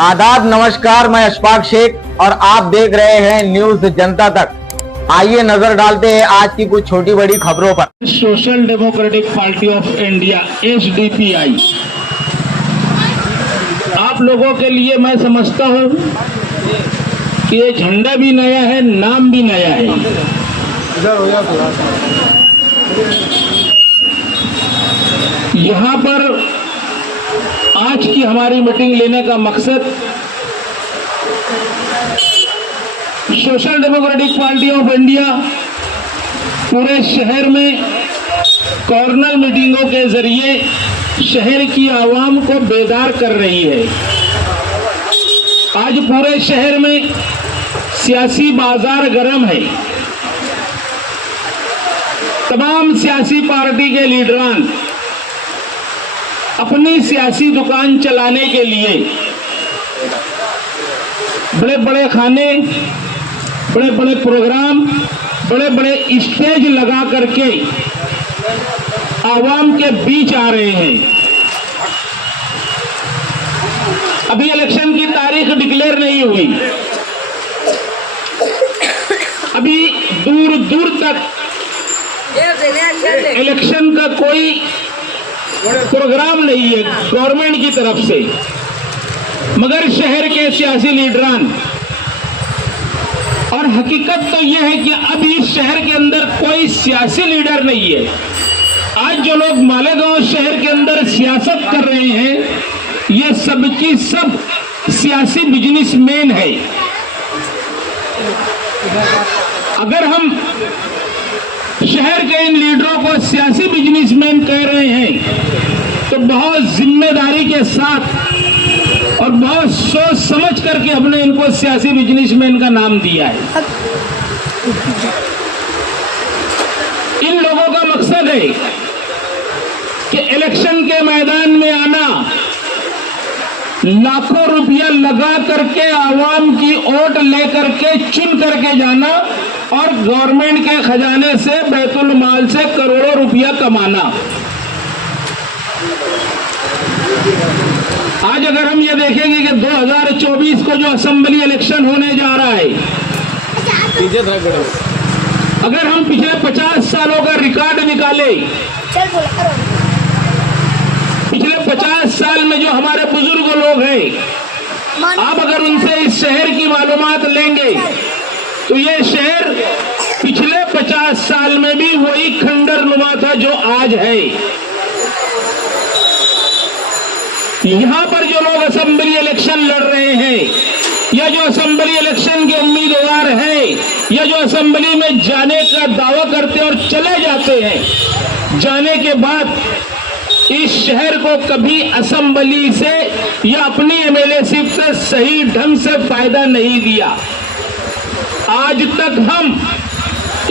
आदाब, नमस्कार। मैं अशफाक शेख और आप देख रहे हैं न्यूज जनता तक। आइए नजर डालते हैं आज की कुछ छोटी बड़ी खबरों पर। Social democratic party of India SDPI, आप लोगों के लिए मैं समझता हूं कि ये झंडा भी नया है, नाम भी नया है। यहाँ पर आज की हमारी मीटिंग लेने का मकसद social democratic party of India पूरे शहर में कॉर्नर मीटिंगों के जरिए शहर की आवाम को बेदार कर रही है। आज पूरे शहर में सियासी बाजार गर्म है। तमाम सियासी पार्टी के लीडरान अपनी सियासी दुकान चलाने के लिए बड़े बड़े खाने, बड़े बड़े प्रोग्राम, बड़े बड़े स्टेज लगा करके आवाम के बीच आ रहे हैं। अभी इलेक्शन की तारीख डिक्लेयर नहीं हुई। अभी दूर दूर तक इलेक्शन का कोई प्रोग्राम नहीं है गवर्नमेंट की तरफ से, मगर शहर के सियासी लीडरान, और हकीकत तो यह है कि अब इस शहर के अंदर कोई सियासी लीडर नहीं है। आज जो लोग मालेगांव शहर के अंदर सियासत कर रहे हैं, ये सबकी सब सियासी बिजनेसमैन है। अगर हम शहर के इन लीडरों को सियासी बिजनेसमैन कह रहे हैं तो बहुत जिम्मेदारी के साथ और बहुत सोच समझ करके हमने इनको सियासी बिजनेसमैन का नाम दिया है। इन लोगों का मकसद है कि इलेक्शन के मैदान में आना, लाखों रुपया लगा करके आवाम की वोट लेकर के चुन करके जाना और गवर्नमेंट के खजाने से, बैतुल माल से करोड़ों रुपया कमाना। आज अगर हम ये देखेंगे कि 2024 को जो असेंबली इलेक्शन होने जा रहा है, अगर हम पिछले 50 सालों का रिकॉर्ड निकाले, पिछले 50 साल में जो हमारे बुजुर्ग लोग हैं, आप अगर उनसे इस शहर की मालूमात लेंगे तो ये शहर पिछले 50 साल में भी वही खंडर नुमा था जो आज है। यहाँ पर जो लोग असेंबली इलेक्शन लड़ रहे हैं, या जो असेंबली इलेक्शन के उम्मीदवार हैं, या जो असेंबली में जाने का दावा करते हैं और चले जाते हैं, जाने के बाद इस शहर को कभी असेंबली से या अपनी एमएलएशिप से सही ढंग से फायदा नहीं दिया। आज तक हम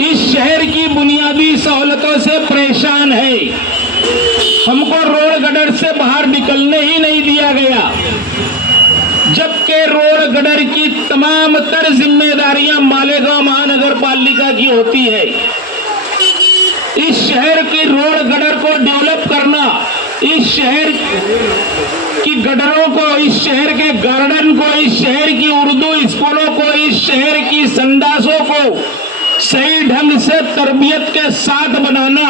इस शहर की बुनियादी सहूलतों से परेशान हैं। हमको रोड गटर से बाहर निकलने ही नहीं दिया गया, जबकि रोड गटर की तमाम तर जिम्मेदारियां मालेगांव महानगर पालिका की होती है। इस शहर की रोड गटर को डेवलप करना, इस शहर की गटरों को, इस शहर के गार्डन को, इस शहर की उर्दू स्कूलों को, इस शहर की संडासों को सही ढंग से तरबियत के साथ बनाना,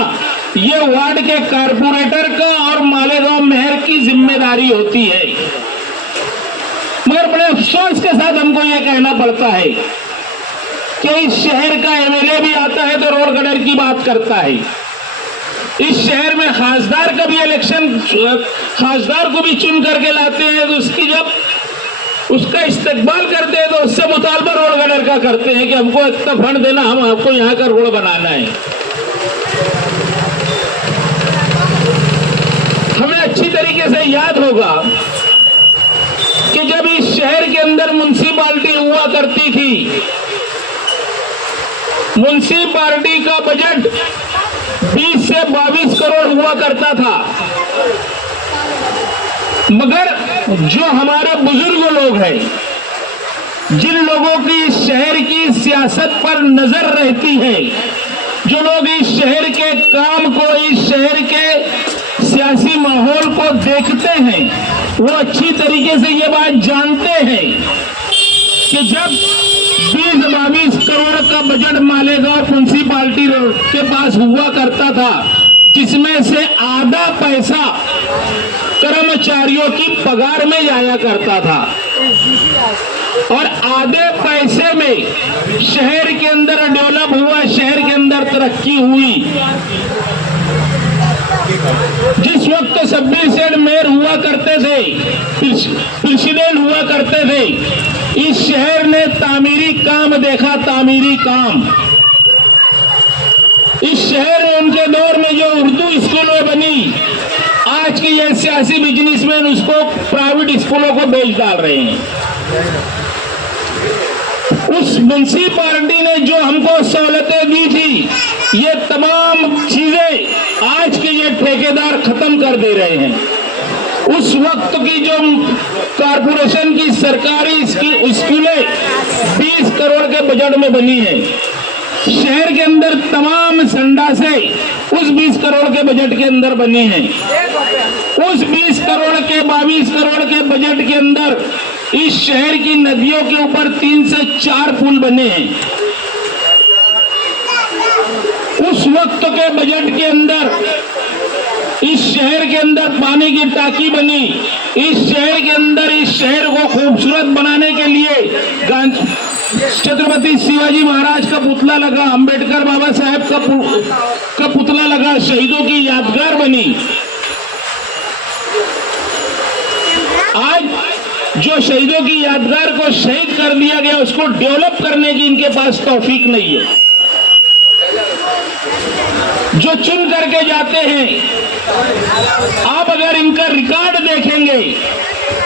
ये वार्ड के कारपोरेटर का और मालेगांव मेयर की जिम्मेदारी होती है। मगर बड़े अफसोस के साथ हमको ये कहना पड़ता है कि इस शहर का एमएलए भी आता है तो रोड गटर की बात करता है। इस शहर में खासदार का भी इलेक्शन, खासदार को भी चुन करके लाते हैं तो उसकी जब उसका इस्तेकबाल करते हैं तो उससे मुतालबा रोड गटर का करते हैं कि हमको इतना फंड देना, हम आपको यहाँ का रोड बनाना है। हमें अच्छी तरीके से याद होगा कि जब इस शहर के अंदर म्युनिसिपालिटी हुआ करती थी, म्युनिसिपालिटी का बजट 20 से 22 करोड़ हुआ करता था, मगर जो हमारे बुजुर्ग लोग हैं, जिन लोगों की इस शहर की सियासत पर नजर रहती है, जो लोग इस शहर के काम को, इस शहर के सियासी माहौल को देखते हैं, वो अच्छी तरीके से ये बात जानते हैं कि जब 20-22 करोड़ का बजट मालेगांव म्युनिसिपालिटी के पास हुआ करता था, जिसमें से आधा पैसा कर्मचारियों की पगार में जाया करता था और आधे पैसे में शहर के अंदर डेवलप हुआ, शहर के अंदर तरक्की हुई। जिस वक्त सब डिविजन मेयर हुआ करते थे, प्रेसिडेंट हुआ करते थे, इस शहर ने तामीरी काम देखा, तामीरी काम। इस शहर में उनके दौर में जो उर्दू स्कूलें बनी, आज के ये सियासी बिजनेसमैन उसको प्राइवेट स्कूलों को बेच डाल रहे हैं। उस म्युनिसिपालिटी ने जो हमको सहूलतें दी थी, ये तमाम चीजें आज के ये ठेकेदार खत्म कर दे रहे हैं। उस वक्त की जो कारपोरेशन की सरकारी स्कूलें 20 करोड़ के बजट में बनी है, शहर के अंदर तमाम संडासें उस 20 करोड़ के बजट के अंदर बनी है। उस 20 करोड़ के 22 करोड़ के बजट के अंदर इस शहर की नदियों के ऊपर 3 से 4 पुल बने हैं। उस वक्त के बजट के अंदर इस शहर के अंदर पानी की टाकी बनी। इस शहर के अंदर इस शहर को खूबसूरत बनाने के लिए छत्रपति शिवाजी महाराज का पुतला लगा, अंबेडकर बाबा साहेब का पुतला लगा, शहीदों की यादगार बनी। आज जो शहीदों की यादगार को शहीद कर दिया गया, उसको डेवलप करने की इनके पास तौफीक नहीं है। जो चुन करके जाते हैं, आप अगर इनका रिकॉर्ड देखेंगे,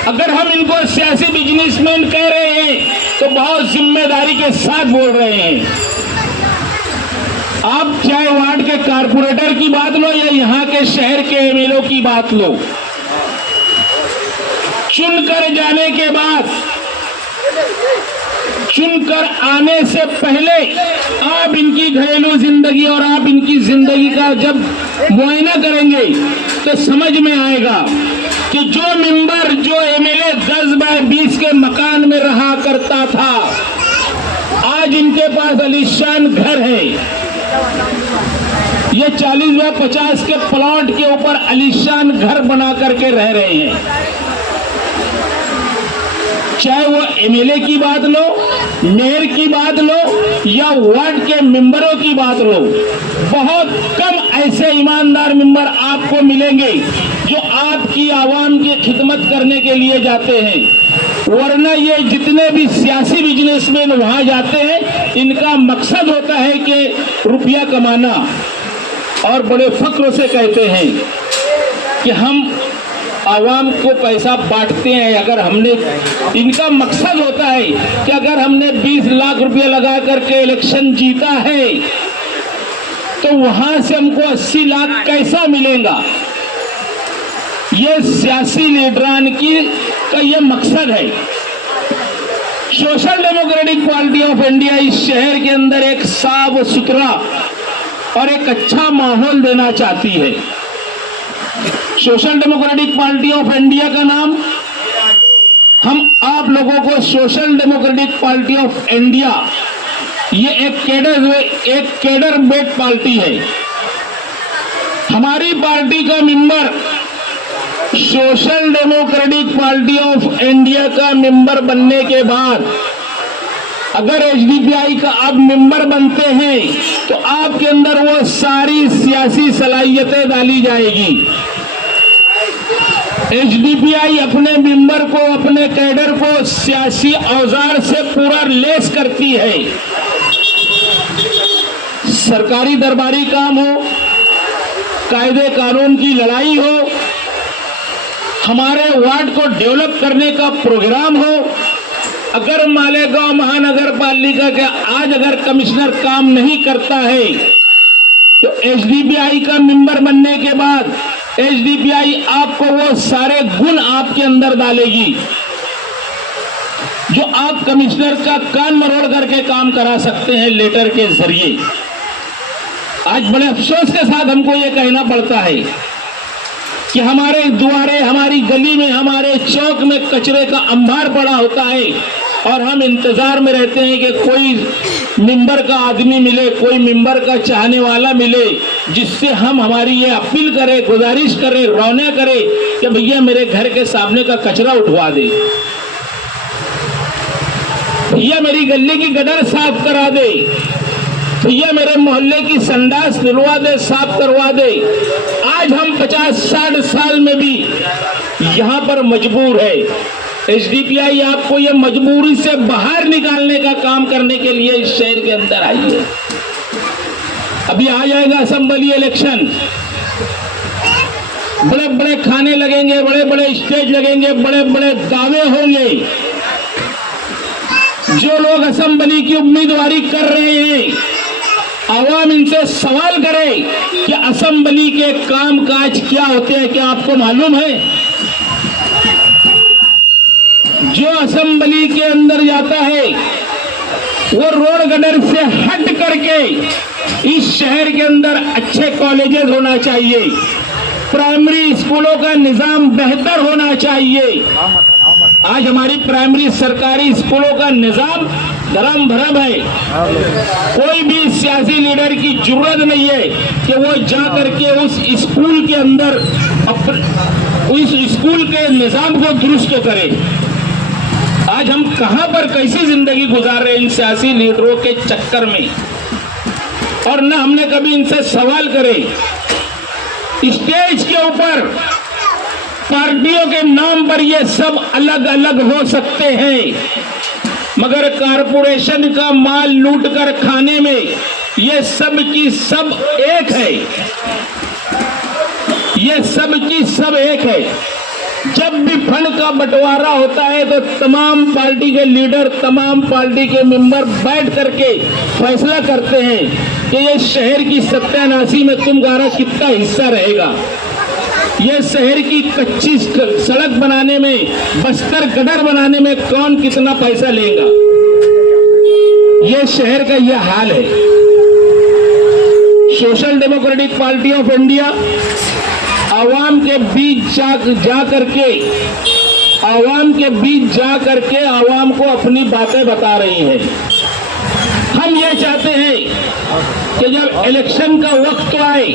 अगर हम इनको सियासी बिजनेसमैन कह रहे हैं तो बहुत जिम्मेदारी के साथ बोल रहे हैं। आप चाहे वार्ड के कारपोरेटर की बात लो या यहाँ के शहर के एमएलए की बात लो, चुनकर जाने के बाद, चुनकर आने से पहले आप इनकी घरेलू जिंदगी और आप इनकी जिंदगी का जब मुआयना करेंगे तो समझ में आएगा कि जो मेंबर, जो एमएलए 10 बाय 20 के मकान में रहा करता था, आज इनके पास आलीशान घर है। ये 40 बाय 50 के प्लॉट के ऊपर आलीशान घर बना करके रह रहे हैं। चाहे वो एमएलए की बात लो, मेयर की बात लो या वार्ड के मेंबरों की बात लो, बहुत कम ऐसे ईमानदार मेंबर आपको मिलेंगे जो आपकी आवाम की खिदमत करने के लिए जाते हैं। वरना ये जितने भी सियासी बिजनेसमैन वहां जाते हैं, इनका मकसद होता है कि रुपया कमाना, और बड़े फक्र से कहते हैं कि हम आवाम को पैसा बांटते हैं। अगर हमने, इनका मकसद होता है कि अगर हमने 20 लाख रुपया लगा करके इलेक्शन जीता है तो वहां से हमको 80 लाख कैसा मिलेगा। ये सियासी लीडरान की का ये मकसद है। Social democratic party of India इस शहर के अंदर एक साफ सुथरा और एक अच्छा माहौल देना चाहती है। Social democratic party of India का नाम, हम आप लोगों को social democratic party of India, ये एक केडर बेस्ड पार्टी है। हमारी पार्टी का member social democratic party of India का मेंबर बनने के बाद, अगर एचडीपीआई का आप मेंबर बनते हैं तो आपके अंदर वो सारी सियासी सलाहियतें डाली जाएगी। एचडीपीआई अपने मेंबर को, अपने कैडर को सियासी औजार से पूरा लेस करती है। सरकारी दरबारी काम हो, कायदे कानून की लड़ाई हो, हमारे वार्ड को डेवलप करने का प्रोग्राम हो, अगर मालेगांव महानगर पालिका के आज अगर कमिश्नर काम नहीं करता है तो एचडीपीआई का मेंबर बनने के बाद एचडीपीआई आपको वो सारे गुण आपके अंदर डालेगी जो आप कमिश्नर का कान मरोड़ करके काम करा सकते हैं लेटर के जरिए। आज बड़े अफसोस के साथ हमको ये कहना पड़ता है कि हमारे द्वारे, हमारी गली में, हमारे चौक में कचरे का अंबार पड़ा होता है और हम इंतजार में रहते हैं कि कोई मिंबर का आदमी मिले, कोई मिंबर का चाहने वाला मिले, जिससे हम हमारी ये अपील करें, गुजारिश करें, रौना करें कि भैया मेरे घर के सामने का कचरा उठवा दे, भैया मेरी गली की गटर साफ करा दे, भैया मेरे मोहल्ले की संडास दिलवा दे, साफ करवा दे। आज हम 50-60 साल में भी यहाँ पर मजबूर है। एसडीपीआई आपको ये मजबूरी से बाहर निकालने का काम करने के लिए इस शहर के अंदर आई है। अभी आ जाएगा असेंबली इलेक्शन, बड़े बड़े खाने लगेंगे, बड़े बड़े स्टेज लगेंगे, बड़े बड़े दावे होंगे। जो लोग असेंबली की उम्मीदवारी कर रहे हैं, आवाम इनसे सवाल करे कि असेंबली के कामकाज क्या होते हैं, क्या आपको मालूम है? जो असेंबली के अंदर जाता है वो रोड गटर से हट करके इस शहर के अंदर अच्छे कॉलेजेस होना चाहिए, प्राइमरी स्कूलों का निजाम बेहतर होना चाहिए। आज हमारी प्राइमरी सरकारी स्कूलों का निजाम धर्म भरम है। कोई भी सियासी लीडर की जरूरत नहीं है कि वो जा करके उस स्कूल के अंदर उस स्कूल के निजाम को दुरुस्त करे। आज हम कहां पर कैसी जिंदगी गुजार रहे हैं इन सियासी लीडरों के चक्कर में, और न हमने कभी इनसे सवाल करे। स्टेज के ऊपर पार्टियों के नाम पर ये सब अलग अलग हो सकते हैं, मगर कारपोरेशन का माल लूट कर खाने में ये सब की सब एक है। ये सब की सब एक है। जब भी फंड का बंटवारा होता है तो तमाम पार्टी के लीडर, तमाम पार्टी के मेंबर बैठ करके फैसला करते हैं कि ये शहर की सत्यानाशी में तुम्हारा कितना हिस्सा रहेगा, ये शहर की कच्ची सड़क बनाने में, बस्तर गटर बनाने में कौन कितना पैसा लेगा। ये शहर का ये हाल है। Social democratic party of India आवाम के बीच जा करके आवाम को अपनी बातें बता रही है। हम ये चाहते हैं कि जब इलेक्शन का वक्त आए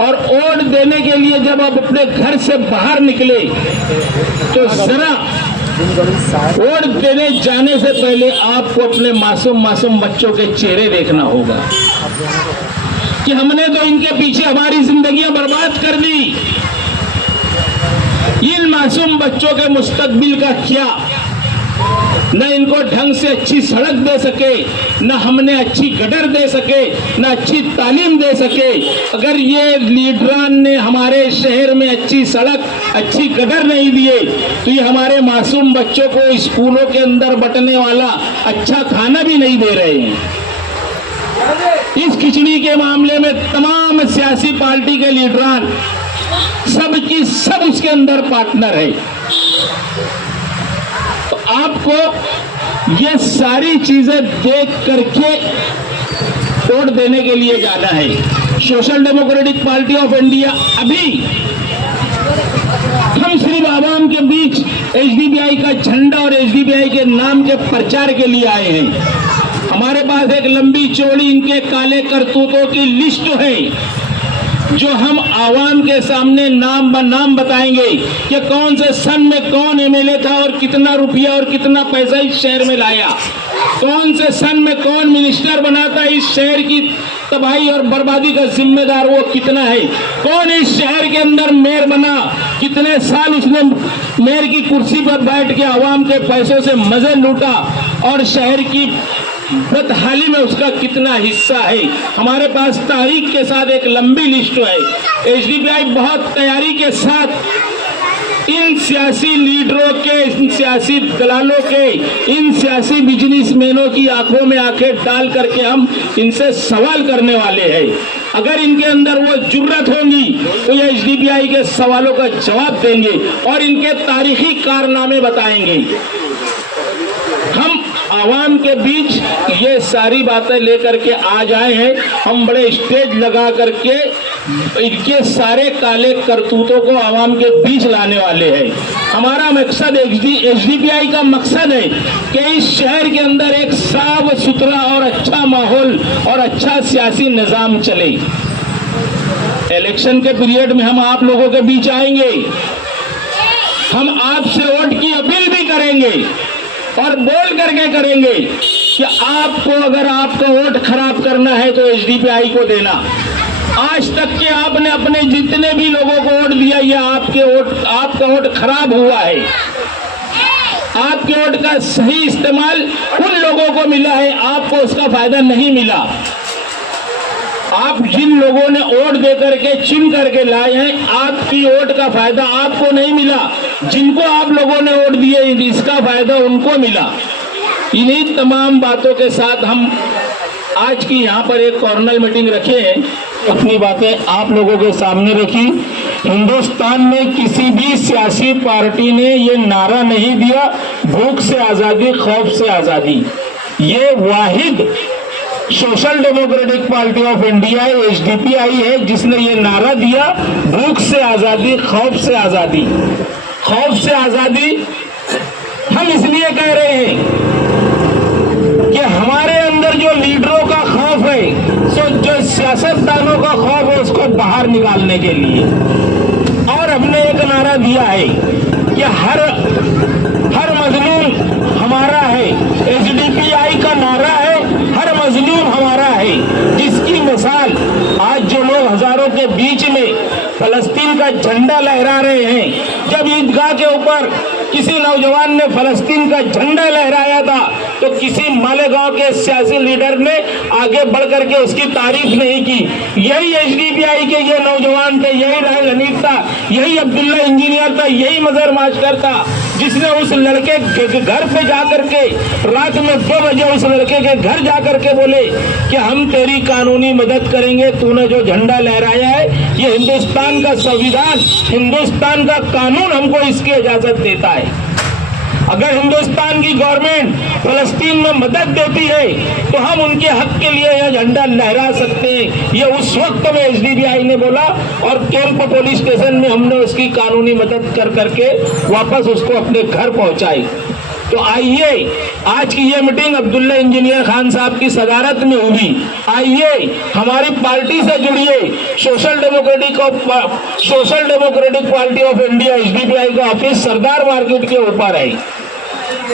और वोट देने के लिए जब आप अपने घर से बाहर निकले तो जरा वोट देने जाने से पहले आपको अपने मासूम बच्चों के चेहरे देखना होगा कि हमने तो इनके पीछे हमारी जिंदगियां बर्बाद कर दी। इन मासूम बच्चों के मुस्तकबिल का क्या? न इनको ढंग से अच्छी सड़क दे सके, न हमने अच्छी गटर दे सके, न अच्छी तालीम दे सके। अगर ये लीडरान ने हमारे शहर में अच्छी सड़क, अच्छी गटर नहीं दिए तो ये हमारे मासूम बच्चों को स्कूलों के अंदर बंटने वाला अच्छा खाना भी नहीं दे रहे हैं। इस खिचड़ी के मामले में तमाम सियासी पार्टी के लीडरान सब की सब उसके अंदर पार्टनर है। तो आपको ये सारी चीजें देख करके वोट देने के लिए जाना है। Social democratic party of India अभी हम सिर्फ आवाम के बीच एसडीपीआई का झंडा और एसडीपीआई के नाम के प्रचार के लिए आए हैं। हमारे पास एक लंबी चौड़ी इनके काले करतूतों की लिस्ट है जो हम आवाम के सामने नाम ब नाम बताएंगे कि कौन से सन में कौन एमएलए था और कितना रुपया और कितना पैसा इस शहर में लाया, कौन से सन में कौन मिनिस्टर बना था, इस शहर की तबाही और बर्बादी का जिम्मेदार वो कितना है, कौन इस शहर के अंदर मेयर बना, कितने साल उसने मेयर की कुर्सी पर बैठ के आवाम के पैसों से मजे लूटा और शहर की बदहाली में उसका कितना हिस्सा है। हमारे पास तारीख के साथ एक लंबी लिस्ट है। एसडीपीआई बहुत तैयारी के साथ इन सियासी लीडरों के, इन सियासी दलालों के, इन सियासी बिजनेसमैनों की आंखों में आंखें डाल करके हम इनसे सवाल करने वाले हैं। अगर इनके अंदर वो जुर्रत होगी तो ये एसडीपीआई के सवालों का जवाब देंगे और इनके तारीखी कारनामे बताएंगे। हम आवाम के बीच ये सारी बातें लेकर के आज आए हैं। हम बड़े स्टेज लगा करके इनके सारे काले करतूतों को आवाम के बीच लाने वाले हैं। हमारा मकसद एसडीपीआई का मकसद है कि इस शहर के अंदर एक साफ सुथरा और अच्छा माहौल और अच्छा सियासी निजाम चले। इलेक्शन के पीरियड में हम आप लोगों के बीच आएंगे, हम आपसे वोट की अपील भी करेंगे और बोल करके करेंगे कि आपको अगर आपका वोट खराब करना है तो एसडीपीआई को देना। आज तक के आपने अपने जितने भी लोगों को वोट दिया, ये आपका वोट खराब हुआ है। आपके वोट का सही इस्तेमाल उन लोगों को मिला है, आपको उसका फायदा नहीं मिला। आप जिन लोगों ने वोट दे करके चुन करके लाए हैं, आपकी वोट का फायदा आपको नहीं मिला। जिनको आप लोगों ने वोट दिए, इसका फायदा उनको मिला। इन्हीं तमाम बातों के साथ हम आज की यहाँ पर एक कॉर्नर मीटिंग रखे हैं। अपनी बातें आप लोगों के सामने रखी। हिंदुस्तान में किसी भी सियासी पार्टी ने ये नारा नहीं दिया, भूख से आजादी, खौफ से आजादी। ये वाहिद social democratic party of India SDPI है जिसने ये नारा दिया, भूख से आजादी, खौफ से आजादी। खौफ से आजादी हम इसलिए कह रहे हैं कि हमारे अंदर जो लीडरों का खौफ है, सो जो सियासतदानों का खौफ है, उसको बाहर निकालने के लिए। और हमने एक नारा दिया है कि हर मजलूम हमारा है। एसडीपीआई का नारा है, हर मजलूम हमारा है, जिसकी मिसाल आज जो लोग हजारों के बीच में फलस्तीन का झंडा लहरा रहे हैं। जब ईदगाह के ऊपर किसी नौजवान ने फलस्तीन का झंडा लहराया था तो किसी मालेगांव के सियासी लीडर ने आगे बढ़ करके उसकी तारीफ नहीं की। यही एसडीपीआई के ये नौजवान थे, यही राहुल हनीफ था, यही अब्दुल्ला इंजीनियर था, यही मजहर मास्टर था, जिसने उस लड़के के घर पे जाकर के रात में 2 बजे उस लड़के के घर जाकर के बोले कि हम तेरी कानूनी मदद करेंगे, तूने जो झंडा लहराया है ये हिंदुस्तान का संविधान, हिंदुस्तान का कानून हमको इसकी इजाजत देता है। अगर हिंदुस्तान की गवर्नमेंट फलस्तीन में मदद देती है तो हम उनके हक के लिए यह झंडा लहरा सकते हैं। ये उस वक्त में एसडीपीआई ने बोला और कैंप पुलिस स्टेशन में हमने उसकी कानूनी मदद कर करके वापस उसको अपने घर पहुंचाई। तो आइए, आज की ये मीटिंग अब्दुल्ला इंजीनियर खान साहब की सदारत में हुई। आइए हमारी पार्टी से जुड़िए। Social democratic party of India SDPI का ऑफिस सरदार मार्केट के ऊपर है,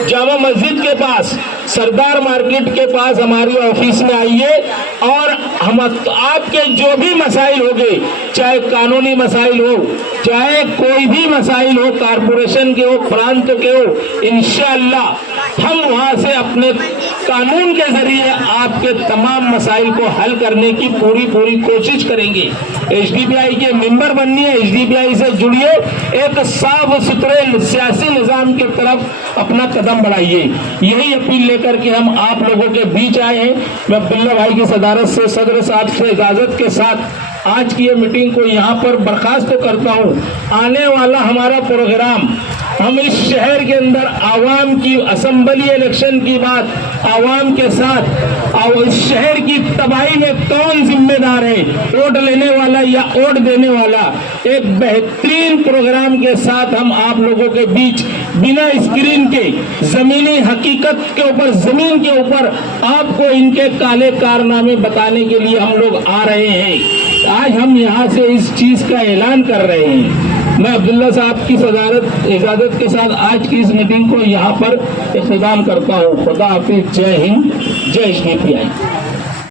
जामा मस्जिद के पास, सरदार मार्केट के पास हमारी ऑफिस में आइए और हम आपके जो भी मसाइल होंगे, चाहे कानूनी मसाइल हो, चाहे कोई भी मसाइल हो, कारपोरेशन के हो, प्रांत के हो, इंशाअल्लाह हम वहां से अपने कानून के जरिए आपके तमाम मसाइल को हल करने की पूरी कोशिश करेंगे। एसडीपीआई के मेंबर बनिए, एसडीपीआई से जुड़िए, एक साफ सुथरे सियासी निजाम की तरफ अपना कदम बढ़ाइए। यही अपील लेकर के हम आप लोगों के बीच आए हैं। मैं अब्दुल्ला भाई की सदारत से, सदर साहब से इजाजत के साथ आज की ये मीटिंग को यहाँ पर बर्खास्त करता हूँ। आने वाला हमारा प्रोग्राम, हम इस शहर के अंदर आवाम की असेंबली इलेक्शन की बात आवाम के साथ, और इस शहर की तबाही में कौन जिम्मेदार है, वोट लेने वाला या वोट देने वाला, एक बेहतरीन प्रोग्राम के साथ हम आप लोगों के बीच बिना स्क्रीन के जमीनी हकीकत के ऊपर, जमीन के ऊपर आपको इनके काले कारनामे बताने के लिए हम लोग आ रहे हैं। आज हम यहाँ से इस चीज का ऐलान कर रहे हैं। मैं अब्दुल्ला साहब की सदारत इजाजत के साथ आज की इस मीटिंग को यहाँ पर इख्तिताम करता हूँ। खुदा हाफिज, जय हिंद, जय एसडीपीआई।